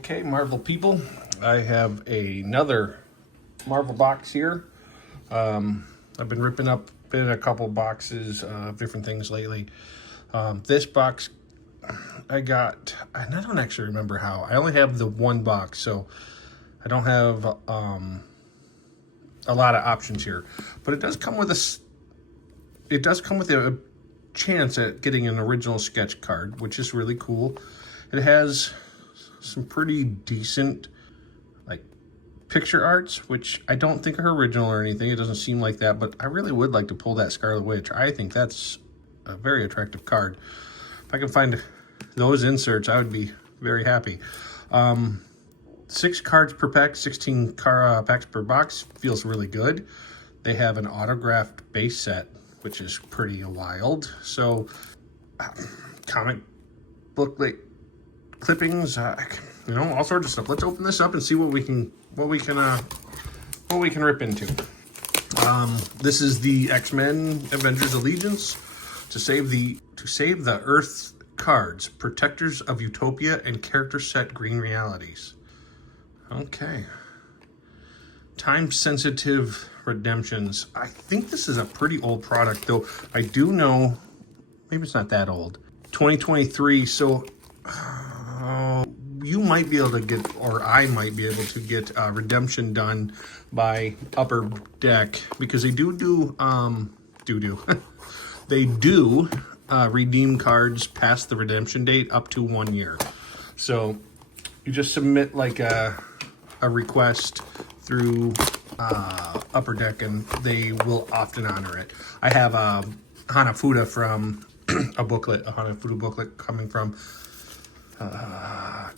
Okay, Marvel people, I have another Marvel box here. I've been ripping up in a couple boxes of different things lately. This box I got, and I don't actually remember how. I only have the one box, so I don't have a lot of options here. But it does come with a chance at getting an original sketch card, which is really cool. It has some pretty decent like picture arts, which I don't think are original or anything. It doesn't seem like that, but I really would like to pull that Scarlet Witch. I think that's a very attractive card. If I can find those inserts, I would be very happy. 6 cards per pack, 16 packs per box. Feels really good. They have an autographed base set, which is pretty wild. So, comic book like clippings, you know, all sorts of stuff. Let's open this up and see what we can rip into. This is the X-Men Avengers Allegiance to save the Earth cards, Protectors of Utopia and character set Green Realities. Okay. Time-sensitive redemptions. I think this is a pretty old product, though. I do know, maybe it's not that old. 2023, so you might be able to get, or I might be able to get redemption done by Upper Deck, because they they do redeem cards past the redemption date up to 1 year. So you just submit like a request through Upper Deck, and they will often honor it. I have a Hanafuda from a Hanafuda booklet coming from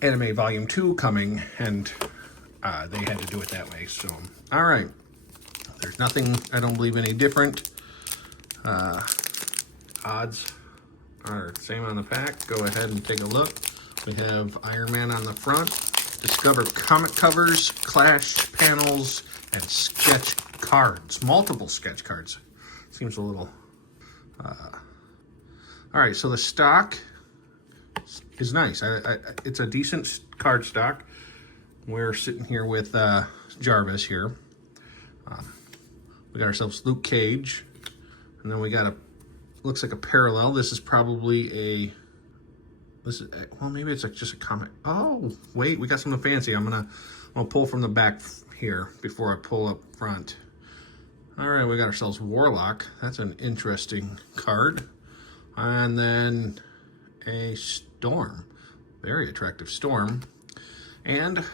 Anime Volume 2 coming, and they had to do it that way. So, all right. There's nothing, I don't believe, any different. Odds are same on the pack. Go ahead and take a look. We have Iron Man on the front. Discover comic covers, Clash panels, and sketch cards. Multiple sketch cards. Seems a little... all right, so the stock is nice. It's a decent card stock. We're sitting here with Jarvis here. We got ourselves Luke Cage. And then we got looks like a parallel. This is probably well, maybe it's like just a comic. Oh, wait, we got something fancy. I'm gonna pull from the back here before I pull up front. All right, we got ourselves Warlock. That's an interesting card. And then a Storm. Very attractive Storm. And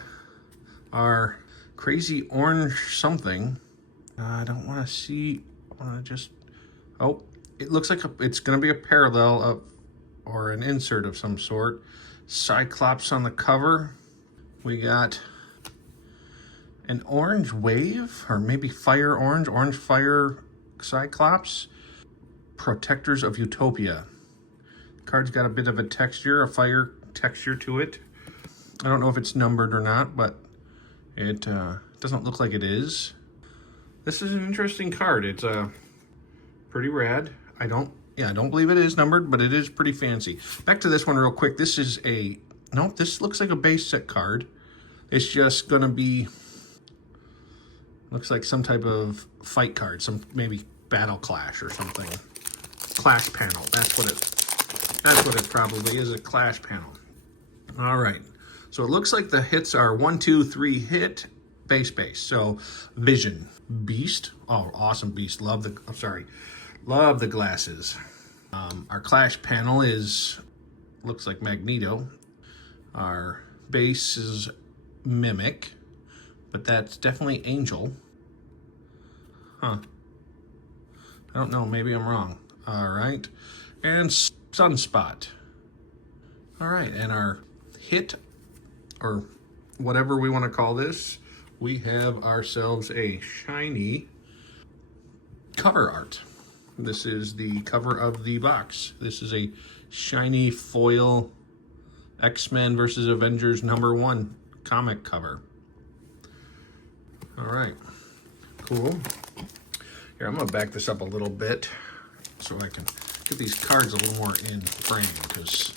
our crazy orange something. I don't want to see. I want to just... Oh, it looks like it's going to be a parallel of, or an insert of some sort. Cyclops on the cover. We got an orange wave, or maybe fire orange fire Cyclops. Protectors of Utopia. The card's got a bit of a texture, a fire texture to it. I don't know if it's numbered or not, but it doesn't look like it is. This is an interesting card. It's pretty rad. I don't believe it is numbered, but it is pretty fancy. Back to this one real quick. This is nope, this looks like a base set card. It's just gonna be, looks like some type of fight card, some maybe Battle Clash or something. Clash panel. That's what it probably is, a Clash panel. All right. So it looks like the hits are 1, 2, 3 hit, base. So Vision, Beast. Oh, awesome Beast. Love the glasses. Our Clash panel looks like Magneto. Our base is Mimic, but that's definitely Angel. Huh. I don't know, maybe I'm wrong. All right. And Sunspot. All right, and our hit, or whatever we want to call this, we have ourselves a shiny cover art. This is the cover of the box. This is a shiny foil X-Men versus Avengers #1 comic cover. All right, cool. Here, I'm gonna back this up a little bit so I can get these cards a little more in frame, because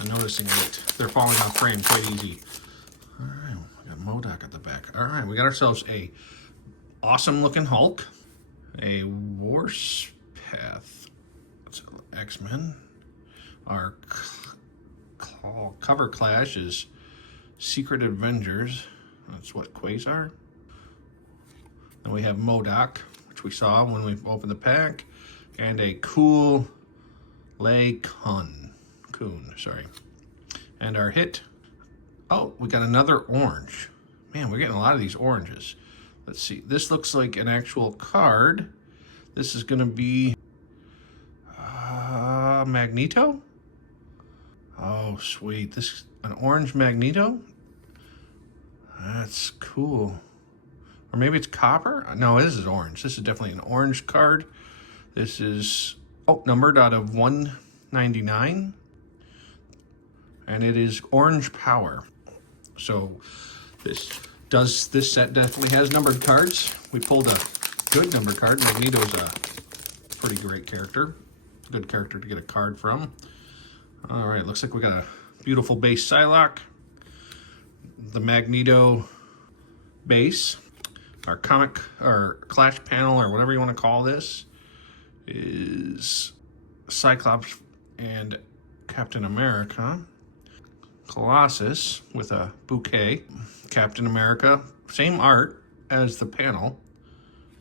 I'm noticing that they're falling off frame quite easy. All right, we got MODOK at the back. All right, we got ourselves a awesome looking Hulk, a Warpath, X-Men. Our cover clash is Secret Avengers. That's what Quasar. Then we have MODOK, which we saw when we opened the pack, and a cool Coon, sorry. And our hit, oh, we got another orange. Man, we're getting a lot of these oranges. Let's see, this looks like an actual card. This is gonna be Magneto? Oh, sweet, this, an orange Magneto? That's cool. Or maybe it's copper? No, this is orange. This is definitely an orange card. This is, oh, numbered out of 199. And it is orange power. So this set definitely has numbered cards. We pulled a good numbered card. Magneto's a pretty great character. Good character to get a card from. All right, looks like we got a beautiful base Psylocke. The Magneto base. Our Clash panel, or whatever you want to call this, is Cyclops and Captain America. Colossus with a bouquet. Captain America, same art as the panel.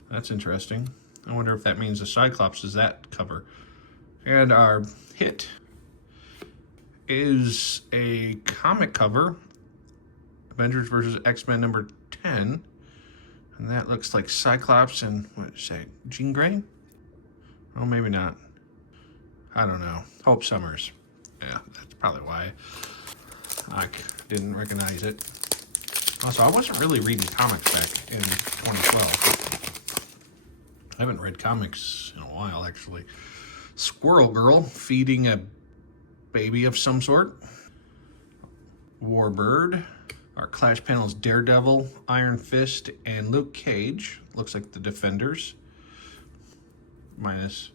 That's interesting. I wonder if that means the Cyclops is that cover. And our hit is a comic cover, Avengers versus X-Men number 10. And that looks like Cyclops and, what did you say, Jean Grey? Oh, maybe not. I don't know. Hope Summers. Yeah, that's probably why I didn't recognize it. Also, I wasn't really reading comics back in 2012. I haven't read comics in a while, actually. Squirrel Girl feeding a baby of some sort. Warbird. Our Clash panel is Daredevil, Iron Fist, and Luke Cage. Looks like the Defenders. Minus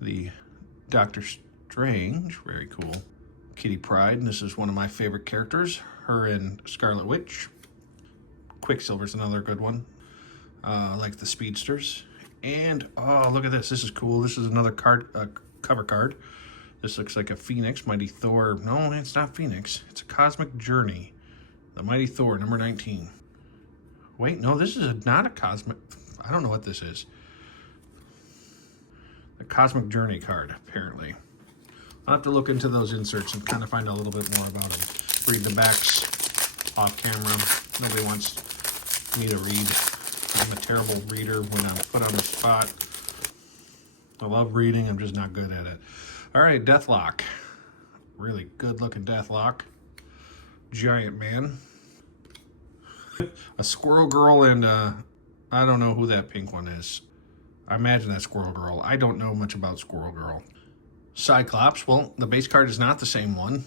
the Doctor Strange. Very cool. Kitty Pryde, and this is one of my favorite characters. Her and Scarlet Witch. Quicksilver's another good one. Like the Speedsters. And, oh, look at this. This is cool. This is another card, cover card. This looks like a Phoenix, Mighty Thor. No, it's not Phoenix. It's a Cosmic Journey. The Mighty Thor, number 19. Wait, no, this is not a Cosmic... I don't know what this is. The Cosmic Journey card, apparently. I'll have to look into those inserts and kind of find out a little bit more about them. Read the backs off camera. Nobody wants me to read. I'm a terrible reader when I'm put on the spot. I love reading, I'm just not good at it. All right, Deathlock. Really good looking Deathlock. Giant Man. A Squirrel Girl, and I don't know who that pink one is. I imagine that's Squirrel Girl. I don't know much about Squirrel Girl. Cyclops, well, the base card is not the same one.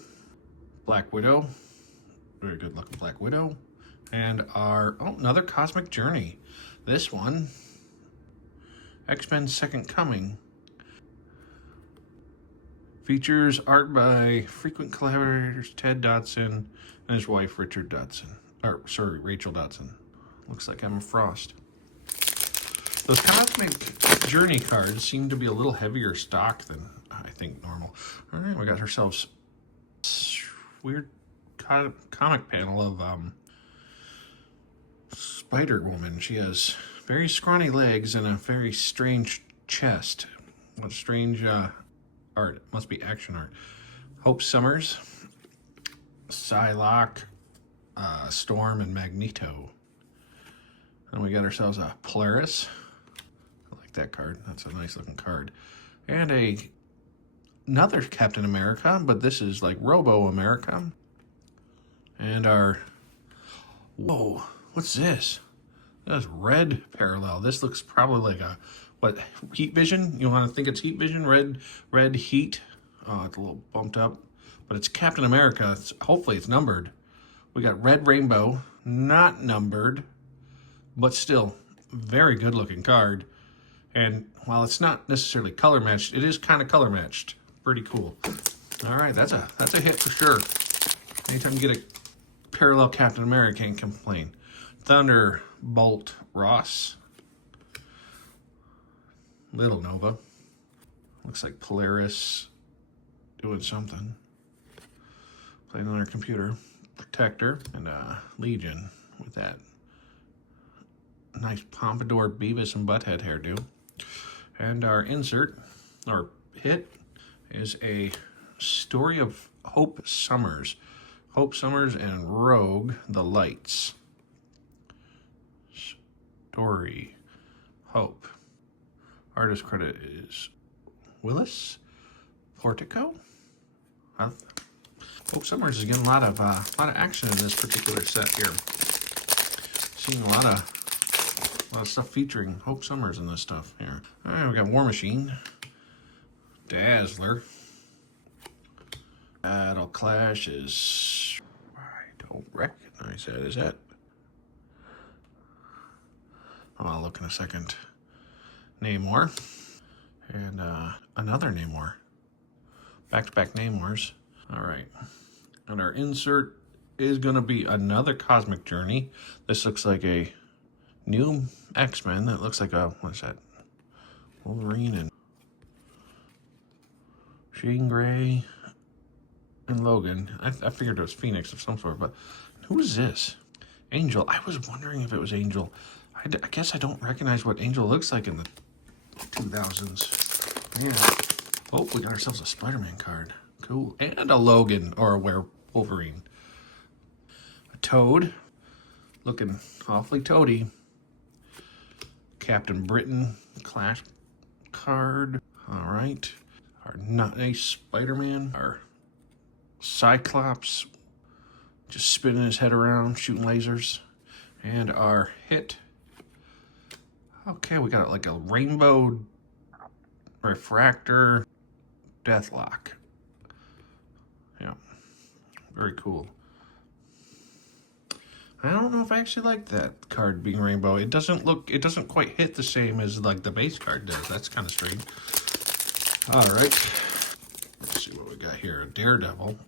Black Widow. Very good looking Black Widow. And our, oh, another Cosmic Journey. This one, X-Men Second Coming. Features art by frequent collaborators Ted Dodson and his wife Rachel Dodson. Looks like Emma Frost. Those Cosmic Journey cards seem to be a little heavier stock than I think normal. All right, we got ourselves weird comic panel of Spider-Woman. She has very scrawny legs and a very strange chest. What strange art. It must be action art. Hope Summers, Psylocke, Storm, and Magneto. And we got ourselves a Polaris. I like that card. That's a nice looking card. And another Captain America, but this is like Robo America. And our, whoa, what's this? That's red parallel. This looks probably like a, what, heat vision? You want to think it's heat vision? Red heat. Oh, it's a little bumped up. But it's Captain America. Hopefully it's numbered. We got Red Rainbow, not numbered, but still very good looking card. And while it's not necessarily color matched, it is kind of color matched. Pretty cool. All right, that's a hit for sure. Anytime you get a Parallel Captain America, can't complain. Thunderbolt Ross. Little Nova. Looks like Polaris doing something. Playing on our computer. Protector and Legion with that nice pompadour Beavis and Butthead hairdo. And our insert, or hit, is a Story of Hope Summers. Hope Summers and Rogue the Lights. Story Hope. Artist credit is Willis Portico. Hope Summers is getting a lot of action in this particular set here. Seeing a lot of stuff featuring Hope Summers in this stuff here. All right, we got War Machine, Dazzler, Battle Clash is, I don't recognize that. Is that? Oh, I'll look in a second. Namor, and another Namor. Back-to-back Namors. All right, and our insert is going to be another Cosmic Journey. This looks like a new X-Men. That looks like a, what is that? Wolverine and Jean Grey and Logan. I figured it was Phoenix of some sort, but who is this? Angel. I was wondering if it was Angel. I guess I don't recognize what Angel looks like in the 2000s. Yeah. Oh, we got ourselves a Spider-Man card. Cool. And a Logan, or a Wolverine. A Toad. Looking awfully toady. Captain Britain Clash card. All right. Our nice Spider-Man. Our Cyclops. Just spinning his head around, shooting lasers. And our hit. Okay, we got like a rainbow refractor Deathlock. Yeah, very cool. I don't know if I actually like that card being rainbow. It doesn't quite hit the same as like the base card does. That's kind of strange. All right, let's see what we got here. Daredevil.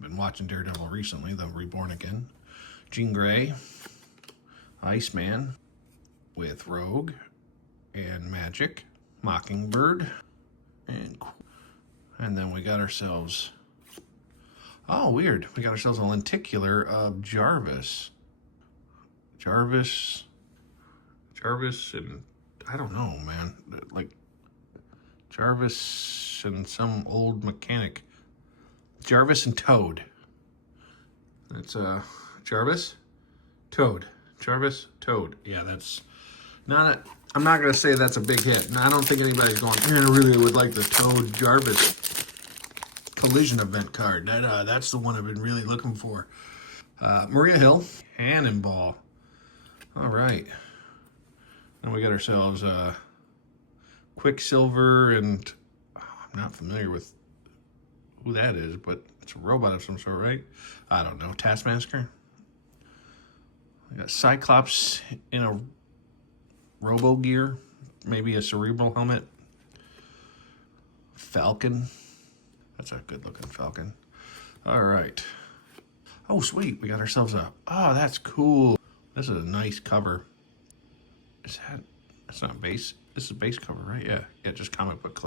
Been watching Daredevil recently, the Reborn Again. Jean Grey. Iceman with Rogue and Magic. Mockingbird. And then we got ourselves, oh, weird. We got ourselves a lenticular of Jarvis. Jarvis, and I don't know, man. Like Jarvis and some old mechanic. Jarvis and Toad. That's Jarvis, Toad. Jarvis, Toad. Yeah, that's not a, I'm not going to say that's a big hit. And I don't think anybody's going, man, I really would like the Toad Jarvis collision event card. That's the one I've been really looking for. Maria Hill, Cannonball. All right. Then we got ourselves Quicksilver, and I'm not familiar with who that is, but it's a robot of some sort, right? I don't know. Taskmaster. We got Cyclops in a robo gear, maybe a cerebral helmet. Falcon. That's a good looking Falcon. All right. Oh, sweet. We got ourselves a, oh, that's cool. This is a nice cover. Is that, that's not base. This is a base cover, right? Yeah. Yeah, just comic book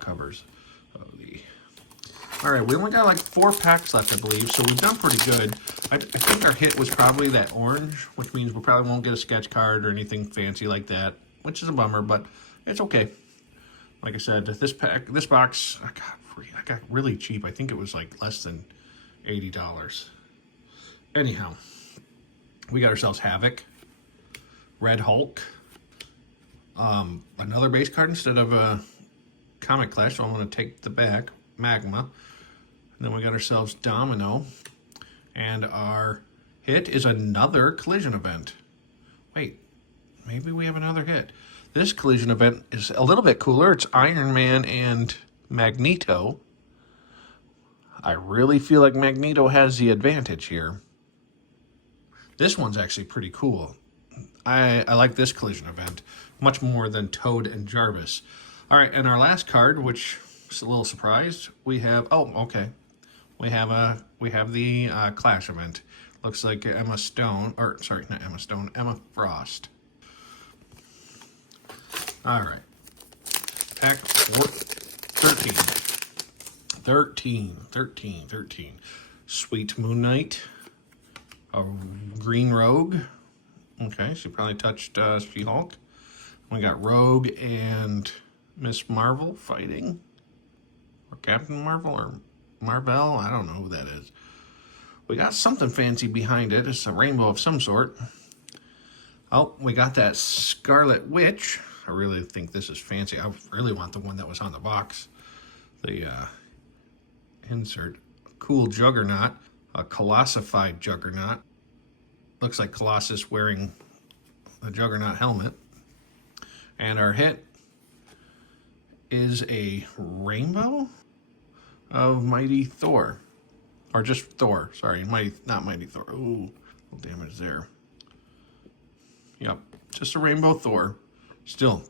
covers of the. All right, we only got like 4 packs left, I believe, so we've done pretty good. I think our hit was probably that orange, which means we probably won't get a sketch card or anything fancy like that, which is a bummer, but it's okay. Like I said, this box, I got really cheap. I think it was like less than $80. Anyhow, we got ourselves Havoc, Red Hulk, another base card instead of a Comic Clash, so I'm going to take the back, Magma. And then we got ourselves Domino, and our hit is another collision event. Wait, maybe we have another hit. This collision event is a little bit cooler. It's Iron Man and Magneto. I really feel like Magneto has the advantage here. This one's actually pretty cool. I like this collision event much more than Toad and Jarvis. All right, and our last card, which is a little surprised, we have, oh, okay. We have the Clash event. Looks like Emma Stone, or sorry, not Emma Stone, Emma Frost. All right. Pack 13. 13. Sweet Moon Knight. A Green Rogue. Okay, she probably touched She-Hulk. We got Rogue and Miss Marvel fighting. Or Captain Marvel or Marvel. I don't know who that is. We got something fancy behind it. It's a rainbow of some sort. Oh, we got that Scarlet Witch. I really think this is fancy. I really want the one that was on the box. The insert. Cool Juggernaut. A Colossified Juggernaut. Looks like Colossus wearing a Juggernaut helmet. And our hit is a rainbow of Mighty Thor. Or just Thor, sorry. Not Mighty Thor. Ooh, little damage there. Yep, just a rainbow Thor. Still,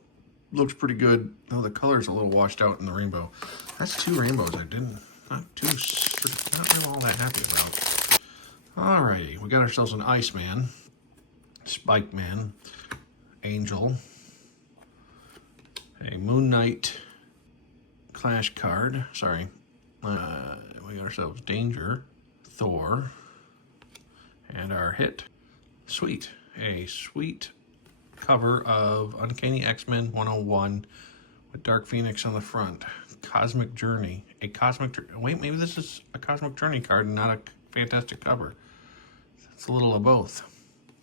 looks pretty good. Oh, the color's a little washed out in the rainbow. That's 2 rainbows not really all that happy about. Alrighty, we got ourselves an Iceman, Spike Man, Angel, a Moon Knight Clash card. Sorry. We got ourselves Danger, Thor, and our hit, Sweet. A sweet cover of Uncanny X-Men 101 with Dark Phoenix on the front. Cosmic Journey. Wait, maybe this is a Cosmic Journey card and not a fantastic cover. It's a little of both.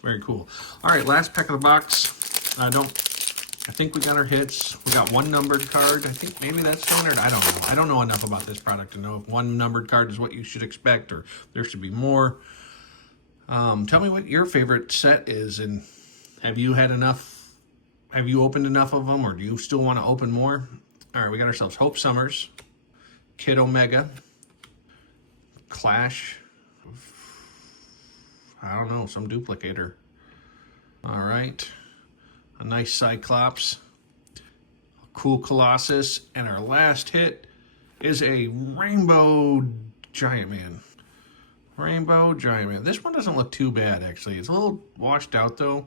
Very cool. All right, last pack of the box. I think we got our hits. We got 1 numbered card. I think maybe that's standard. I don't know. I don't know enough about this product to know if 1 numbered card is what you should expect or there should be more. Tell me what your favorite set is, and have you had enough? Have you opened enough of them, or do you still want to open more? All right, we got ourselves Hope Summers, Kid Omega, Clash. I don't know, some duplicator. All right. A nice Cyclops, a cool Colossus, and our last hit is a Rainbow Giant Man. Rainbow Giant Man. This one doesn't look too bad, actually. It's a little washed out, though.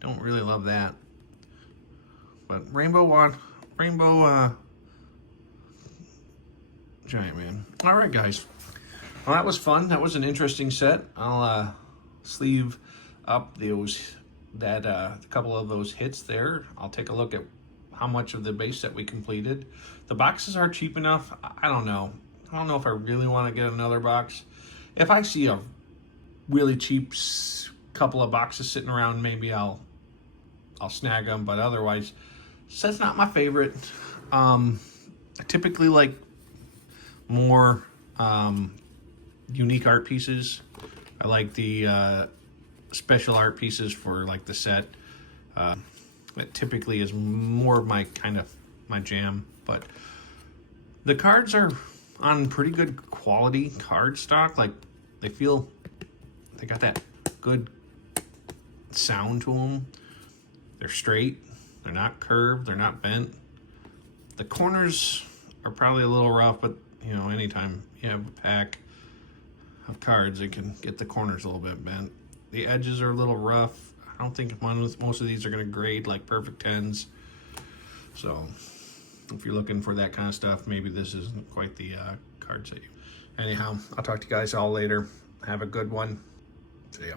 Don't really love that. But Rainbow Giant Man. All right, guys. Well, that was fun. That was an interesting set. I'll sleeve up a couple of those hits there. I'll take a look at how much of the base set we completed. The boxes are cheap enough. I don't know if I really want to get another box. If I see a really cheap couple of boxes sitting around, maybe I'll snag them. But otherwise, set's not my favorite. I typically like more unique art pieces. I like the special art pieces for like the set. That typically is more of my jam. But the cards are on pretty good quality card stock. Like they got that good sound to them. They're straight. They're not curved. They're not bent. The corners are probably a little rough, but you know, anytime you have a pack of cards, it can get the corners a little bit bent. The edges are a little rough. I don't think most of these are going to grade like perfect 10s. So if you're looking for that kind of stuff, maybe this isn't quite the card set. Anyhow, I'll talk to you guys all later. Have a good one. See ya.